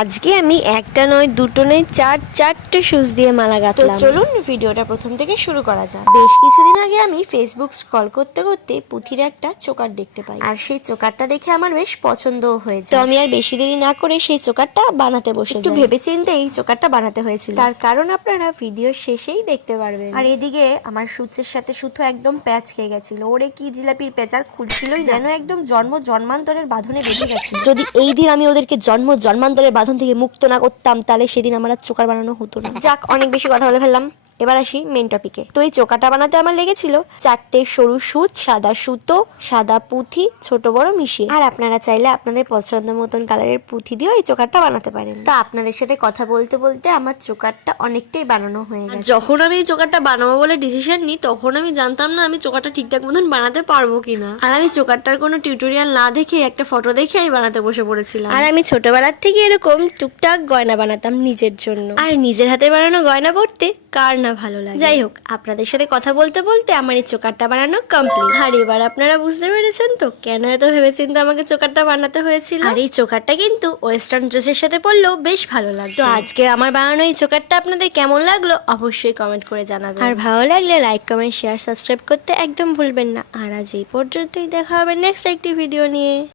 আজকে আমি একটা নয় দুটো নয় চার চারটে শুজ দিয়ে মালা তো গাঁথলাম। চলুন ভিডিওটা প্রথম থেকে শুরু করা যাক। বেশ কিছুদিন আগে আমি ফেসবুক স্ক্রল করতে করতে পুঁথির একটা চোকার দেখতে পাই। আর সেই চোকারটা দেখে আমার বেশ পছন্দও হয়েছে তো আমি আর বেশি দেরি না করে সেই চোকারটা বানাতে বসে একটু ভেবে চিন্তে এই চোকারটা বানাতে হয়েছিল। তার কারণ আপনারা ভিডিও শেষেই দেখতে পারবেন। আর এদিকে আমার সুচের সাথে সুতো একদম প্যাচ খেয়ে গেছিল। ওরে কি জিলাপির পেঁচার খুলছিল যেন একদম জন্ম জন্মান্তরের বাঁধনে বেঁধে গেছে যদি এই দিন আমি ওদেরকে জন্ম জন্মান্তরের বাঁধন থেকে মুক্ত না করতাম, তাহলে সেদিন আমার আর বানানো হতো না। যাক, অনেক বেশি কথা বলে ফেললাম। এবার আসি মেন টপিকে তো এই চোকাটা বানাতে আমার লেগেছিল চারটে সরু সুচ সাদা সুতো সাদা পুঁথি ছোট বড় মিশিয়ে। আর আপনারা চাইলে আপনাদের পছন্দ মতন কালারের পুঁথি দিয়েও এই চোকারটা বানাতে পারেন। তো আপনাদের সাথে কথা বলতে বলতে আমার চোকারটা অনেকটাই বানানো হয়ে গেছে। যখন আমি এই চোকারটা বানাবো বলে ডিসিশন নিই তখন আমি জানতাম না আমি চোকারটা ঠিকঠাক মতন বানাতে পারব কিনা। আর আমি চোকারটার কোনো টিউটোরিয়াল না দেখে একটা ফটো দেখে আমি বানাতে বসে পড়েছিলাম। আর আমি ছোটবেলার থেকে এরকম টুকটাক গয়না বানাতাম নিজের জন্য। আর নিজের হাতে বানানো গয়না পড়তে কার না ভালো লাগে? যাই হোক আপনাদের সাথে কথা বলতে বলতে আমার এই চোকারটা বানানো কমপ্লিট আর এবার আপনারা বুঝতে পেরেছেন তো কেন এত ভেবেচিন্তে আমাকে চোকারটা বানাতে হয়েছিল? আর এই চোকারটা কিন্তু ওয়েস্টার্ন ড্রেসের সাথে পরলেও বেশ ভালো লাগতো তো আজকে আমার বানানো এই চোকারটা আপনাদের কেমন লাগল অবশ্যই কমেন্ট করে জানাবেন। আর ভালো লাগলে লাইক কমেন্ট শেয়ার সাবস্ক্রাইব করতে একদম ভুলবেন না। আর আজ এই পর্যন্তই দেখা হবে নেক্সট একটি ভিডিও নিয়ে।